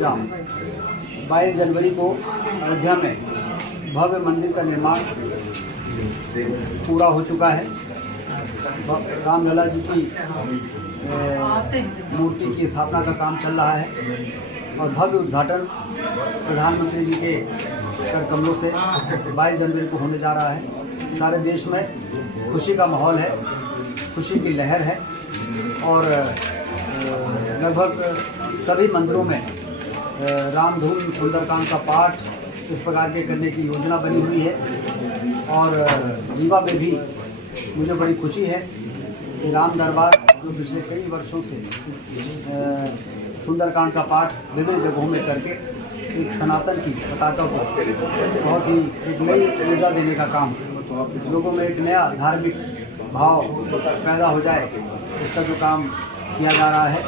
श्री राम। 22 जनवरी को अयोध्या में भव्य मंदिर का निर्माण पूरा हो चुका है। रामलला जी की मूर्ति की स्थापना का काम चल रहा है और भव्य उद्घाटन प्रधानमंत्री जी के कर कमलों से 22 जनवरी को होने जा रहा है। सारे देश में खुशी का माहौल है, खुशी की लहर है और लगभग सभी मंदिरों में रामधुन सुंदरकांड का पाठ इस प्रकार के करने की योजना बनी हुई है। और रीवा में भी मुझे बड़ी खुशी है कि राम दरबार जो पिछले कई वर्षों से सुंदरकांड का पाठ विभिन्न जगहों में करके एक सनातन की पताका को बहुत ही एक नई ऊर्जा देने का काम, लोगों में एक नया धार्मिक भाव पैदा हो जाए, इसका जो काम किया जा रहा है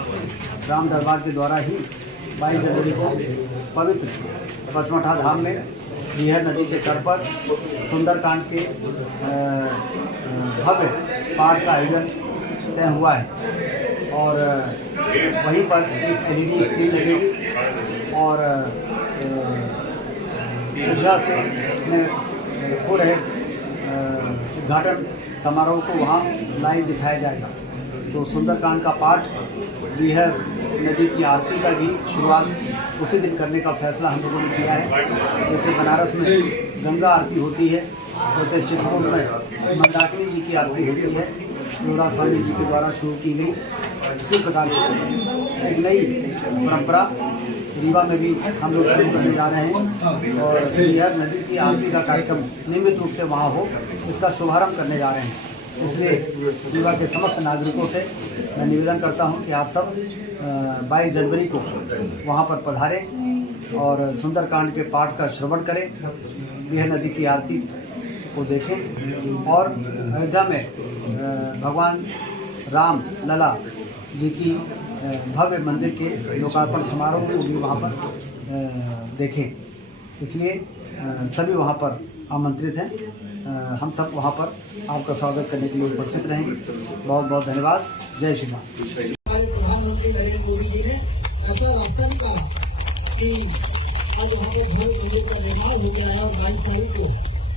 राम दरबार के द्वारा ही 22 जनवरी को पवित्र पचमढ़ा धाम में बिहर नदी के तट पर सुंदरकांड के भव्य पाठ का आयोजन तय हुआ है। और वहीं पर एक LED स्क्रीन लगेगी और अयोध्या से में हो रहे उद्घाटन समारोह को वहाँ लाइव दिखाया जाएगा। तो सुंदरकांड का पाठ बिहर नदी की आरती का भी शुरुआत उसी दिन करने का फैसला हम लोगों ने किया है। जैसे बनारस में गंगा आरती होती है, जैसे चित्रकूट में मंदाकिनी जी की आरती होती है, लोरा स्वामी जी के द्वारा शुरू की गई, इसी प्रकार से एक नई परंपरा रीवा में भी हम लोग शुरू करने जा रहे हैं और बिहर नदी की आरती का कार्यक्रम नियमित रूप से वहाँ हो, इसका शुभारंभ करने जा रहे हैं। इसलिए रीवा के समस्त नागरिकों से मैं निवेदन करता हूं कि आप सब 22 जनवरी को वहां पर पधारें और सुंदरकांड के पाठ का श्रवण करें, बिहर नदी की आरती को देखें और अयोध्या में भगवान राम लला जी की भव्य मंदिर के लोकार्पण समारोह को भी वहाँ पर देखें। इसलिए सभी वहाँ पर आमंत्रित हैं। हम सब वहाँ पर आपका स्वागत करने के लिए उपस्थित रहेंगे। बहुत बहुत धन्यवाद। जय श्री राम। प्रधानमंत्री नरेंद्र मोदी जी ने ऐसा रास्ता निकाला कि आज वहाँ पर भव्य मंदिर का निर्माण हो गया है और 22 तारीख को,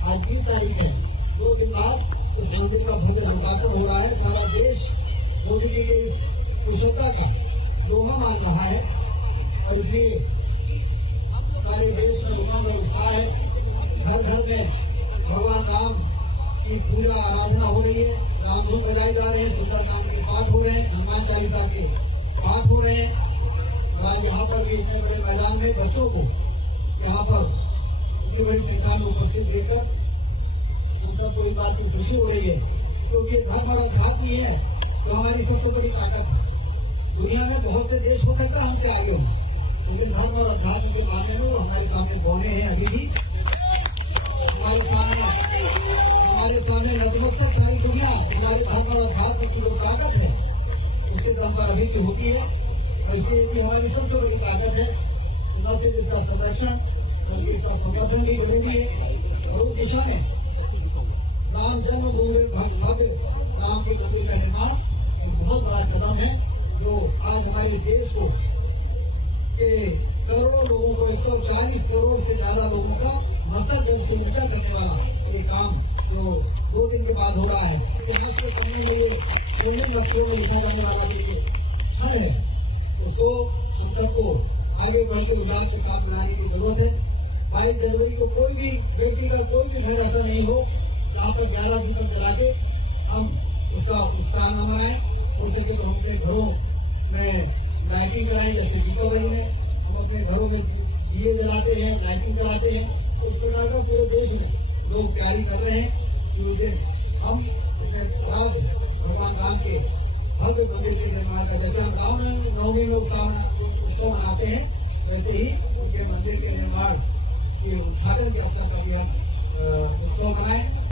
आज 20 तारीख है, 2 दिन बाद उस मंदिर का भव्य लोकार्पण हो रहा है। सारा देश मोदी जी के इस कुशलता का लोहा मान रहा है और इसलिए सारे देश में उमंग और उत्साह है। घर घर में भगवान राम की पूजा आराधना हो रही है, रामधुन बजाए जा रहे हैं, सुंदरकांड के पाठ हो रहे हैं, हनुमान चालीसा के पाठ हो रहे हैं। और आज यहाँ पर भी इतने बड़े मैदान में बच्चों को यहाँ पर इतनी बड़ी संख्या में उपस्थित देकर हम सबको इस बात की खुशी हो रही है, क्योंकि धर्म और अध्यात्म ही है तो हमारी सबसे बड़ी ताकत है। दुनिया में बहुत से देश हो सकता है हमसे आगे हो, लेकिन धर्म और अध्यात्म के मामले में वो हमारे सामने बौने हैं। अभी भी हमारे सामने नतमस्तक सारी दुनिया हमारे धर्म और अध्यात्म की जो ताकत है उसके दम पर अभी भी होती है। और इसलिए कि हमारी सबसे बड़ी ताकत है, न सिर्फ इसका संरक्षण बल्कि इसका समर्थन भी जरूरी है। और उस दिशा में राम जन्मभूमि भव्य राम के मंदिर का निर्माण एक बहुत बड़ा कदम है, जो आज हमारे देश को के करोड़ों लोगों को 140 करोड़ से ज्यादा लोगों का मसला जल से ऊंचा करने वाला ये काम जो 2 दिन के बाद हो रहा है। यहाँ से करने में ये इंडियन बच्चों में लिखा जाने वाला जो ये क्षण है, उसको हम सबको आगे बढ़ के उल्लास के साथ मनाने की जरूरत है। 22 जनवरी को कोई भी व्यक्ति का कोई भी घर ऐसा नहीं हो जहाँ पर 11 दीपक जला के हम उसका उत्साह न मनाएं। हो सके तो हम अपने घरों में लाइटिंग कराएं, जैसे दीपावली में हम अपने घरों में दिए जलाते हैं, लाइटिंग कराते हैं। इस प्रकार का पूरे देश में लोग तैयारी कर रहे हैं कि उस दिन हम भगवान राम के भव्य मंदिर के निर्माण का, जैसे हम राम नवमी में उत्सव मनाते हैं, वैसे ही उनके मंदिर के निर्माण के उद्घाटन के अवसर का भी हम उत्सव मनाएं।